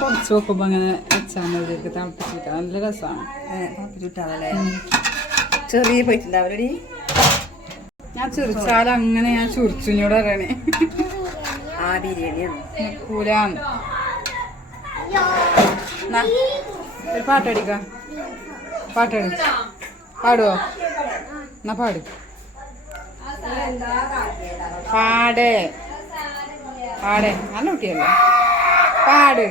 കുറച്ച് വെക്കുമ്പോ അങ്ങനെ വെച്ചാൽ മതി തിളപ്പിച്ചിട്ട് നല്ല രസമാണ്. തിളപ്പിച്ചിട്ടാണല്ലേ ചെറിയ പോയിട്ടുണ്ടാവലടി. ഞാൻ ചുരിച്ചാലും അങ്ങനെ ഞാൻ ചുരിച്ചിനോട് പറയണേ. ആ ബിരിയാണിയാണ് നിക്കൂലാന്ന്. ഒരു പാട്ടടിക്ക. പാട്ടടി. പാടുവോ? എന്നാ പാട്. പാടേ പാടേ നല്ല കുട്ടിയല്ലേ. പാട്.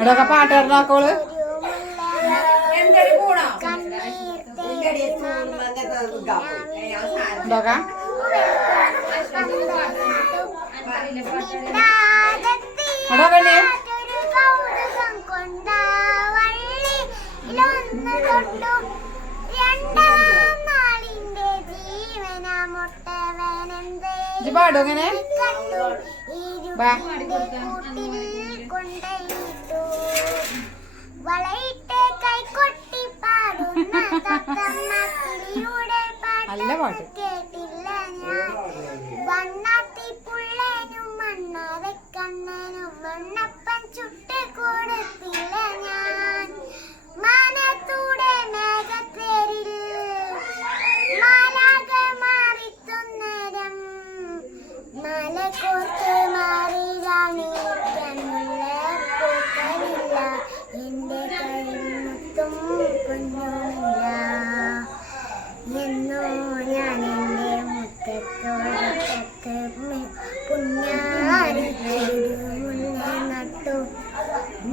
എടൊക്കെ പാട്ടാക്കോള്. എന്താ എടോക്കണ്ണേ പാടും അങ്ങനെ നല്ല പാട്ട്. വണ്ണാത്തിപ്പുള്ളനും മണ്ണാതെ കണ്ണനും മണ്ണപ്പൻ ചുട്ട് കൊടുത്തില്ല ഞാൻ. മാനത്തൂടെ മേഘത്തേരിൽ മാലാക മാറിത്തുന്നേരം മല കോർത്ത് മാറി രാണിക്കാനുള്ള പൂക്കളില്ല. എന്റെ കയ്യിൽ മുത്തും കുഞ്ഞുമില്ല. എന്നോ ഞാൻ എൻ്റെ മുറ്റത്തോടത്ത് പുന്നാരി മുല്ല നട്ടു.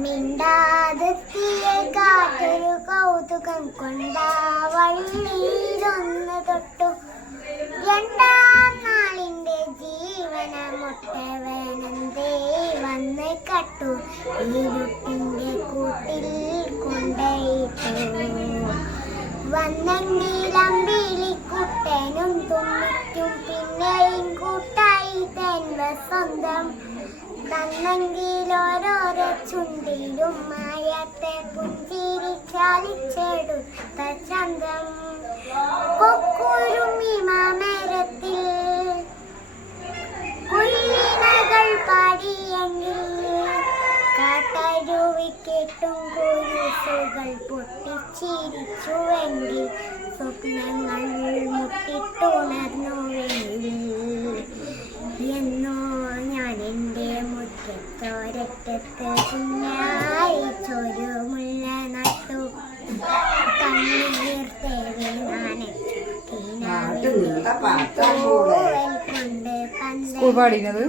മിണ്ടാതെത്തിയ കാറ്റൊരു കൗതുകം കൊണ്ടാ വള്ളിയിലൊന്ന് തൊട്ടു. രണ്ടാം നാളിൻ്റെ ജീവന മുട്ടവനന്തേ വന്ന് കട്ടു. ഇരുട്ടിൻ്റെ കൂട്ടിൽ കൊണ്ടയിട്ടു. വന്നെങ്കിലമ്പിളിക്കുട്ടനും തുമ്മിക്കും പിന്നെയും കൂട്ടായി തൻവ സ്വന്തം. തന്നെങ്കിലോരോരോ ചുണ്ടിലും മായത്തെ പുഞ്ചിരി ചാലിച്ചെടുത്ത ചന്തം. കൊക്കുരുമി മാമരത്തിൽ കുയിലിനകൾ പാടിയെങ്കിൽ കാട്ടരുവിക്കെട്ടും കുരുസുകൾ പൊട്ടിച്ചിരിച്ചുവെങ്കിൽ സ്വപ്നങ്ങൾ മുട്ടിട്ടുണർന്നുവെങ്കിൽ. എന്നോ ഞാൻ എൻ്റെ മുറ്റത്തോരറ്റത്ത് കുഞ്ഞായി ചൊരുമുല്ല നട്ടു. കണ്ണീർത്തേവി പാടിയത്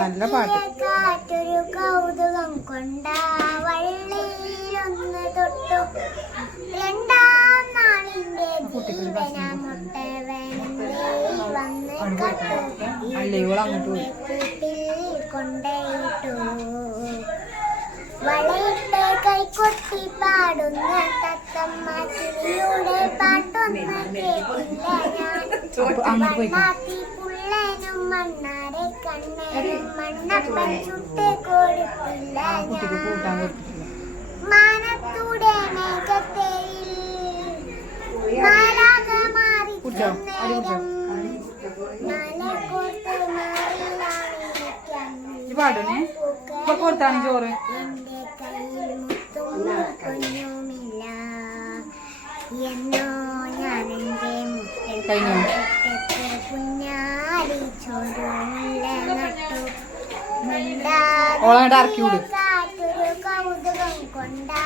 നല്ല പാട്ട്. കാറ്റൊരു കൗതുകം കൊണ്ടാ വള്ളിയിലൊന്ന് തൊട്ടു. രണ്ടാം നാളിന്റെ ജീവന മുട്ടവനന്തേ വന്ന് കട്ടു. കൂട്ടിൽ കൊണ്ടയിട്ടു. വളയിട്ട് കൈകൊട്ടി പാടുന്ന തത്തമ്മ കിളിയുടെ പാട്ടൊന്ന് കേട്ടില്ല ഞാൻ. വണ്ണാത്തിപ്പുള്ളനും മണ്ണാരെ കണ്ണനും മണ്ണപ്പൻ ചുട്ട് കൊടുത്തില്ല ഞാൻ. മാനത്തൂടെ മേഘത്തേരിൽ മാലാക മാറിത്തുന്നേരം മല കോർത്ത് മാറിയാണ് ചോറ്. എന്റെ കയ്യിൽ മുത്തും കുഞ്ഞുമില്ല. എന്നോ ഞാൻ എൻ്റെ മുറ്റത്ത് കുഞ്ഞാടി ചോറുമുല്ല നട്ടു. കാറ്റൊരു കൗതുകം കൊണ്ടാ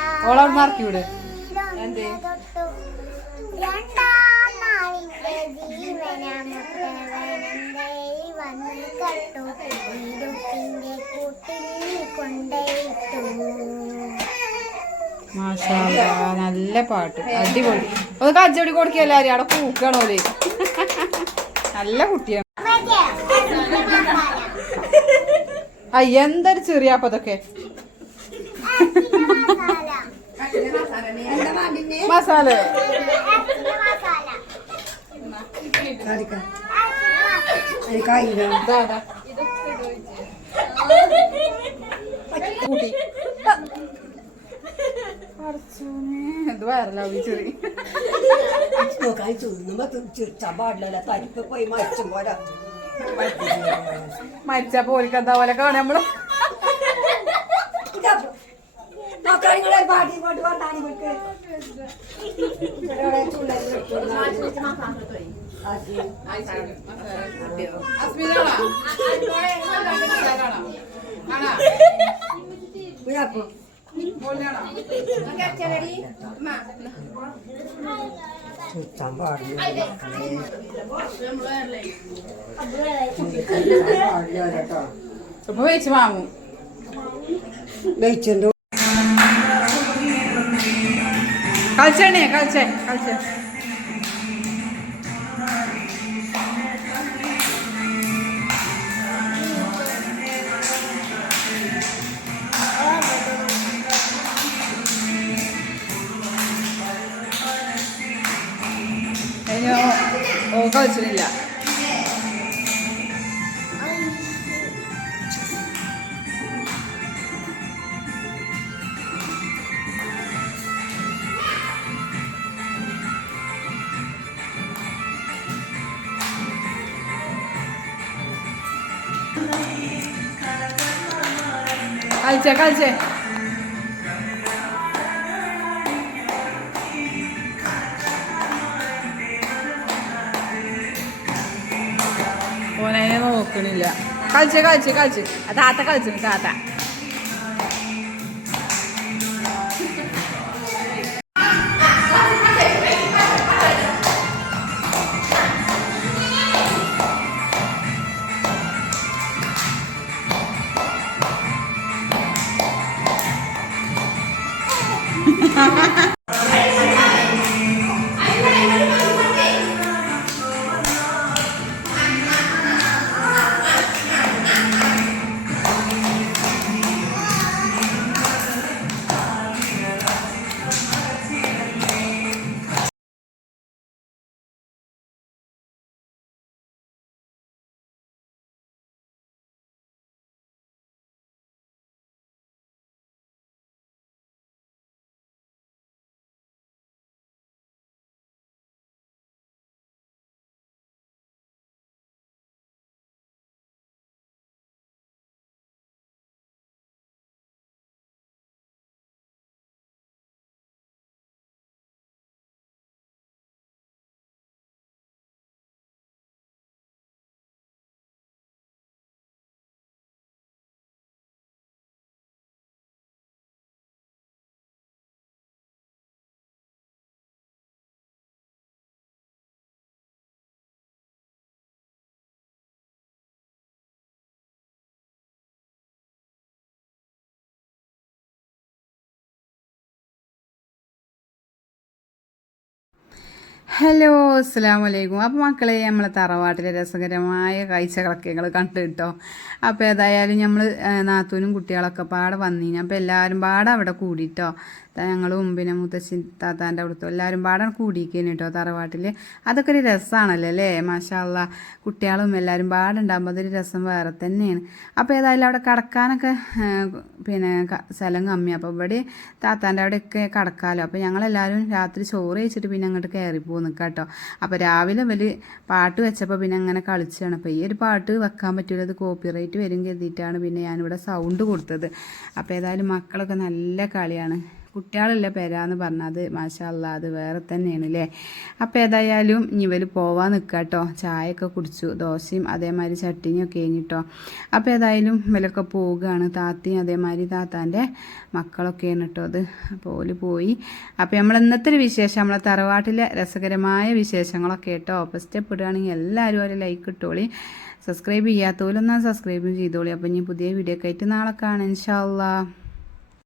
തൊട്ടു. രണ്ടാം നാളിന്റെ ജീവന മുട്ടവനന്തേ വന്ന് കട്ടു. ഇരുട്ടിന്റെ കൂട്ടിൽ കൊണ്ടയിട്ടു. നല്ല പാട്ട്, അടിപൊളി. ഒന്ന് കച്ചവടി കൊടുക്കുക എല്ലാരും. അവിടെ പൂക്കണോലേ. നല്ല കുട്ടിയാണ്. എന്തൊരു ചെറിയാപ്പതൊക്കെ മസാല. കൂട്ടി ഇത് വയറലാവും ചെറിയ നോക്കാൻ ചുന്നുമ്പോ ചിരിച്ചാൻ പാടില്ലല്ലോ തരിപ്പ് പോയി മരിച്ചും പോലെ മരിച്ച പോലിക്ക് എന്താ പോലെ കാണാം നമ്മള് പാട്ടി കൊണ്ട് വന്നാണി ചുറ്റാൻ പാടില്ല കേട്ടോ ഇപ്പൊ വെച്ച് വാങ്ങും വെയിച്ചുണ്ട് കളിച്ചേ കളിച്ചേ ഓ കളിച്ചില്ല കളിച്ചേ ഓനെ നോക്കണില്ല കളിച്ച് താത്ത കളിച്ചു താത്ത ഹലോ അസ്സലാമു അലൈക്കും. അപ്പോൾ മക്കളെ നമ്മളെ തറവാട്ടിലെ രസകരമായ കാഴ്ചകളൊക്കെ ഞങ്ങൾ കണ്ടു കേട്ടോ. അപ്പോൾ ഏതായാലും നമ്മൾ നാത്തൂനും കുട്ടികളൊക്കെ പാടെ വന്നിന്. അപ്പോൾ എല്ലാവരും പാടെ അവിടെ കൂടിയിട്ടോ. ഞങ്ങളും പിന്നെ മുത്തശ്ശി താത്താൻ്റെ അവിടുത്തെ എല്ലാവരും പാടെ കൂടിയിരിക്കുന്നു കേട്ടോ തറവാട്ടിൽ. അതൊക്കെ ഒരു രസമാണല്ലോ അല്ലേ? മാഷാ അല്ലാ, കുട്ടികളും എല്ലാവരും പാടെ ഉണ്ടാകുമ്പോൾ അതൊരു രസം വേറെ തന്നെയാണ്. അപ്പോൾ ഏതായാലും അവിടെ കിടക്കാനൊക്കെ പിന്നെ സ്ഥലം കമ്മിയാണ്. അപ്പോൾ ഇവിടെ താത്താൻ്റെ അവിടെയൊക്കെ കിടക്കാമല്ലോ. അപ്പോൾ ഞങ്ങളെല്ലാവരും രാത്രി ചോറ് കഴിച്ചിട്ട് പിന്നെ അങ്ങോട്ട് കയറിപ്പോകും നിൽക്കാം കേട്ടോ. അപ്പോൾ രാവിലെ വലിയ പാട്ട് വെച്ചപ്പോൾ പിന്നെ അങ്ങനെ കളിച്ചാണ്. അപ്പോൾ ഈ ഒരു പാട്ട് വെക്കാൻ പറ്റില്ല, അത് കോപ്പിറൈറ്റ് വരും കരുതിയിട്ടാണ് പിന്നെ ഞാനിവിടെ സൗണ്ട് കൊടുത്തത്. അപ്പോൾ ഏതായാലും മക്കളൊക്കെ നല്ല കളിയാണ്. കുട്ടികളല്ലേ പെരാന്ന് പറഞ്ഞത്, മാഷാ അല്ലാ, അത് വേറെ തന്നെയാണ് അല്ലേ? അപ്പോൾ ഏതായാലും ഇവർ പോവാൻ നിൽക്കുക കേട്ടോ. ചായയൊക്കെ കുടിച്ചു, ദോശയും അതേമാതിരി ചട്ടിനിയൊക്കെ കഴിഞ്ഞിട്ടോ. അപ്പോൾ ഏതായാലും ഇവരൊക്കെ പോവുകയാണ്. താത്തയും അതേമാതിരി താത്താൻ്റെ മക്കളൊക്കെയാണ് കേട്ടോ അത്. അപ്പോൾ ഓല് പോയി. അപ്പോൾ നമ്മൾ ഇന്നത്തെ ഒരു വിശേഷം, നമ്മളെ തറവാട്ടിലെ രസകരമായ വിശേഷങ്ങളൊക്കെ കേട്ടോ. അപ്പോൾ ഇഷ്ടപ്പെടുകയാണെങ്കിൽ എല്ലാവരും ഒരു ലൈക്ക് ഇട്ടോളി. സബ്സ്ക്രൈബ് ചെയ്യാത്തവരൊന്നും സബ്സ്ക്രൈബും ചെയ്തോളി. അപ്പോൾ ഇനി പുതിയ വീഡിയോ ഒക്കെ ആയിട്ട് നാളെ കാണാം ഇൻഷാ അല്ലാ.